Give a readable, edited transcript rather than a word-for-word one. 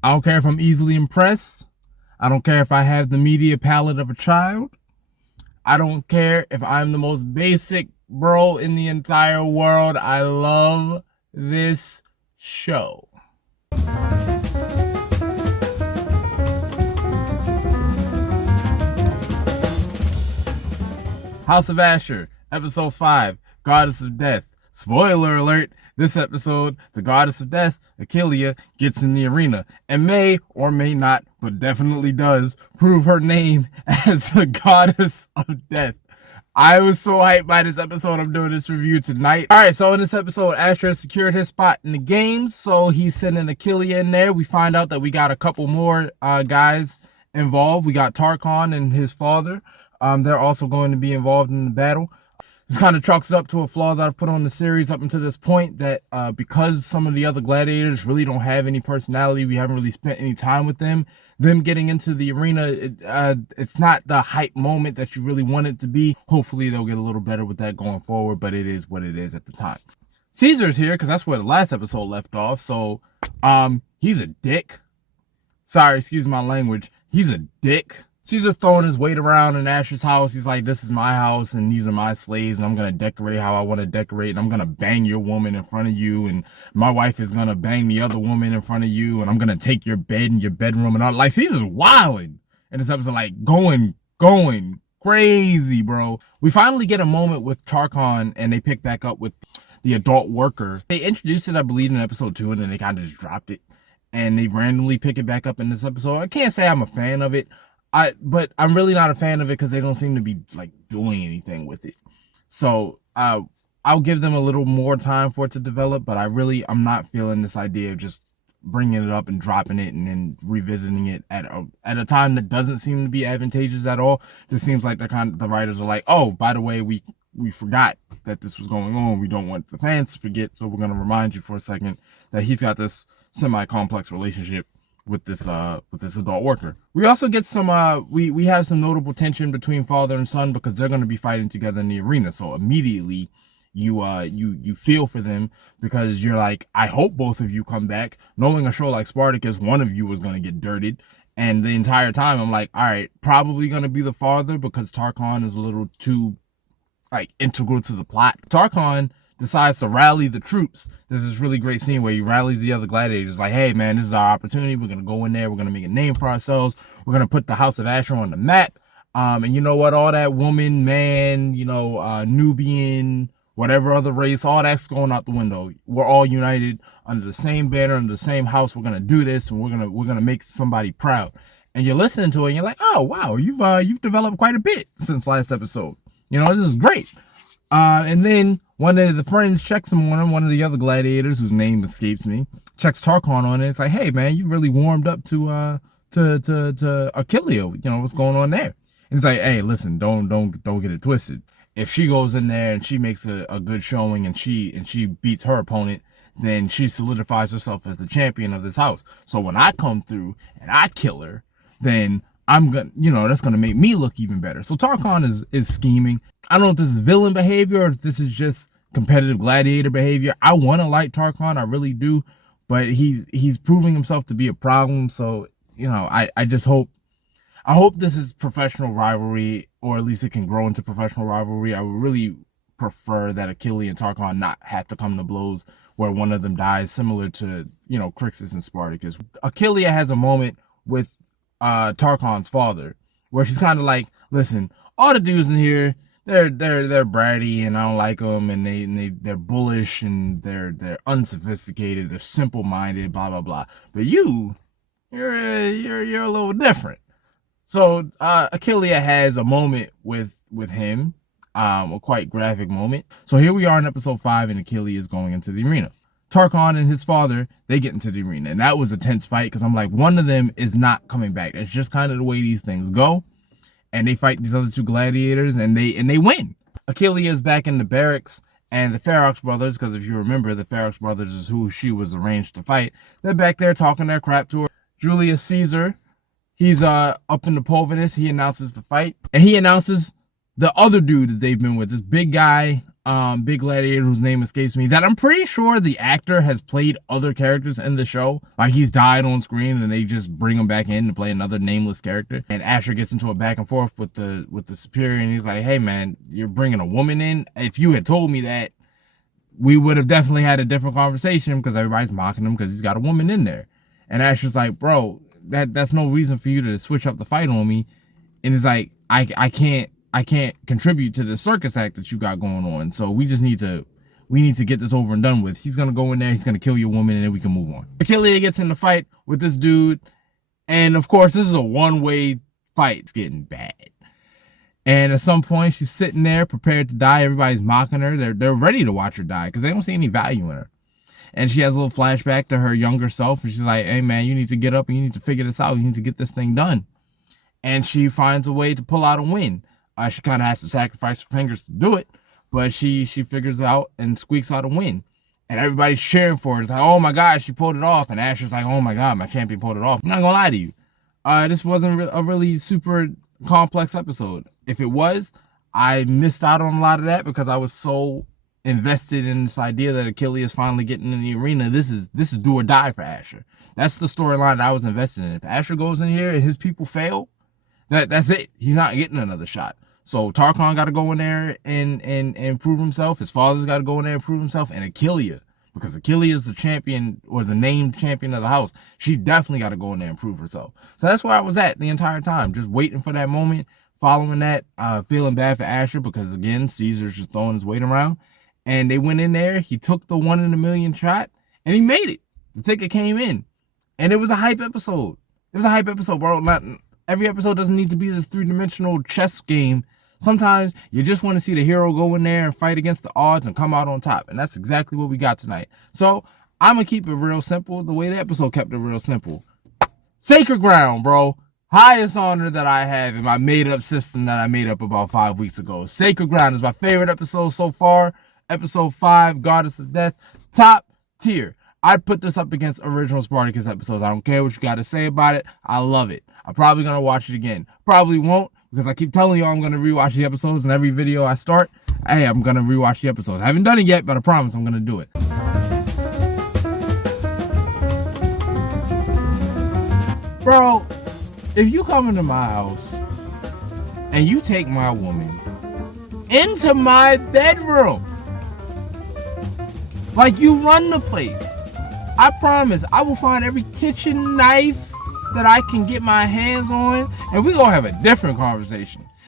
I don't care if I'm easily impressed. I don't care if I have the media palate of a child. I don't care if I'm the most basic bro in the entire world. I love this show. House of Ashur, Episode 5, Goddess of Death. Spoiler alert, this episode, the Goddess of Death, Achillia, gets in the arena and may or may not, but definitely does, prove her name as the Goddess of Death. I was so hyped by this episode. I'm doing this review tonight. Alright, so in this episode, Ashur has secured his spot in the games, so he's sending Achillia in there. We find out that we got a couple more guys involved. We got Tarkhan and his father. They're also going to be involved in the battle. This kind of chalks it up to a flaw that I've put on the series up until this point, that because some of the other gladiators really don't have any personality, we haven't really spent any time with them getting into the arena, it's not the hype moment that you really want it to be. Hopefully they'll get a little better with that going forward, but it is what it is at the time. Caesar's here because that's where the last episode left off, so he's a dick. Sorry, excuse my language. He's a dick. Caesar's throwing his weight around in Ashur's house. He's like, this is my house and these are my slaves and I'm going to decorate how I want to decorate and I'm going to bang your woman in front of you and my wife is going to bang the other woman in front of you and I'm going to take your bed and your bedroom and all. Like, Caesar's wilding. And this episode, like, going crazy, bro. We finally get a moment with Tarkhan and they pick back up with the adult worker. They introduced it, I believe, in episode 2 and then they kind of just dropped it. And they randomly pick it back up in this episode. I can't say I'm a fan of it. But I'm really not a fan of it because they don't seem to be like doing anything with it. So I'll give them a little more time for it to develop, but I'm not feeling this idea of just bringing it up and dropping it and then revisiting it at a time that doesn't seem to be advantageous at all. It seems like the writers are like, oh, by the way, we forgot that this was going on. We don't want the fans to forget, so we're going to remind you for a second that he's got this semi-complex relationship with this adult worker. We also get some we have some notable tension between father and son because they're going to be fighting together in the arena. So immediately you feel for them because you're like, I hope both of you come back. Knowing a show like Spartacus, one of you was going to get dirtied. And the entire time I'm like, all right, probably going to be the father because Tarkhan is a little too like integral to the plot. Tarkhan decides to rally the troops. There's this really great scene where he rallies the other gladiators like, hey man, this is our opportunity. We're going to go in there. We're going to make a name for ourselves. We're going to put the House of Ashur on the map. And you know what? All that woman, man, Nubian, whatever other race, all that's going out the window. We're all united under the same banner, under the same house. We're going to do this and we're going to make somebody proud. And you're listening to it and you're like, oh, wow, you've developed quite a bit since last episode. This is great. And then one of the friends checks him on him, one of the other gladiators whose name escapes me, checks Tarkhan on it. It's like, hey man, you really warmed up to Achillia. What's going on there? And he's like, hey, listen, don't get it twisted. If she goes in there and she makes a good showing and she beats her opponent, then she solidifies herself as the champion of this house. So when I come through and I kill her, then I'm gonna, that's gonna make me look even better. So Tarkhan is scheming. I don't know if this is villain behavior or if this is just competitive gladiator behavior. I want to like Tarkhan, I really do, but he's proving himself to be a problem. So I just hope this is professional rivalry, or at least it can grow into professional rivalry. I would really prefer that Achillia and Tarkhan not have to come to blows where one of them dies, similar to Crixus and Spartacus. Achillia has a moment with Tarkhan's father where she's kind of like, listen, all the dudes in here, they're bratty and I don't like them, and they're bullish and they're unsophisticated, they're simple-minded, blah blah blah. But you're a little different. So Achillia has a moment with him, a quite graphic moment. So here we are in episode 5, and Achillia is going into the arena. Tarkhan and his father, they get into the arena, and that was a tense fight because I'm like, one of them is not coming back. That's just kind of the way these things go. And they fight these other two gladiators, and they win. Achillia is back in the barracks, and the Ferox brothers, because if you remember, the Ferox brothers is who she was arranged to fight. They're back there talking their crap to her. Julius Caesar, he's up in the Povinus. He announces the fight, and he announces the other dude that they've been with, this big guy big gladiator whose name escapes me, that I'm pretty sure the actor has played other characters in the show. Like, he's died on screen and they just bring him back in to play another nameless character. And Ashur gets into a back and forth with the superior, and he's like, hey man, you're bringing a woman in? If you had told me that, we would have definitely had a different conversation, because everybody's mocking him because he's got a woman in there. And Ashur's like, bro, that's no reason for you to switch up the fight on me. And it's like, I can't contribute to the circus act that you got going on. So we need to get this over and done with. He's gonna go in there, he's gonna kill your woman, and then we can move on. Achillia gets in the fight with this dude, and of course this is a one-way fight. It's getting bad. And at some point she's sitting there prepared to die. Everybody's mocking her. They're ready to watch her die because they don't see any value in her. And she has a little flashback to her younger self, and she's like, hey man, you need to get up and you need to figure this out. You need to get this thing done. And she finds a way to pull out a win. She kind of has to sacrifice her fingers to do it, but she figures out and squeaks out a win. And everybody's cheering for her. It's like, oh my God, she pulled it off. And Ashur's like, oh my God, my champion pulled it off. I'm not gonna lie to you. This wasn't a really super complex episode. If it was, I missed out on a lot of that because I was so invested in this idea that Achillia is finally getting in the arena. This is do or die for Ashur. That's the storyline that I was invested in. If Ashur goes in here and his people fail, that's it. He's not getting another shot. So Tarkhan got to go in there and prove himself. His father's got to go in there and prove himself. And Achillia, because Achillia is the champion, or the named champion of the house, she definitely got to go in there and prove herself. So that's where I was at the entire time, just waiting for that moment, following that, feeling bad for Ashur because, again, Caesar's just throwing his weight around. And they went in there. He took the 1 in a million shot, and he made it. The ticket came in. And it was a hype episode. It was a hype episode, bro. Not every episode doesn't need to be this three-dimensional chess game. Sometimes you just want to see the hero go in there and fight against the odds and come out on top. And that's exactly what we got tonight. So I'm going to keep it real simple the way the episode kept it real simple. Sacred ground, bro. Highest honor that I have in my made-up system that I made up about 5 weeks ago. Sacred ground is my favorite episode so far. Episode 5, Goddess of Death. Top tier. I'd put this up against original Spartacus episodes. I don't care what you got to say about it. I love it. I'm probably going to watch it again. Probably won't, because I keep telling you I'm going to rewatch the episodes, and every video I start, hey, I'm going to rewatch the episodes. I haven't done it yet, but I promise I'm going to do it. Bro, if you come into my house and you take my woman into my bedroom, like you run the place, I promise I will find every kitchen knife that I can get my hands on, and we're going to have a different conversation.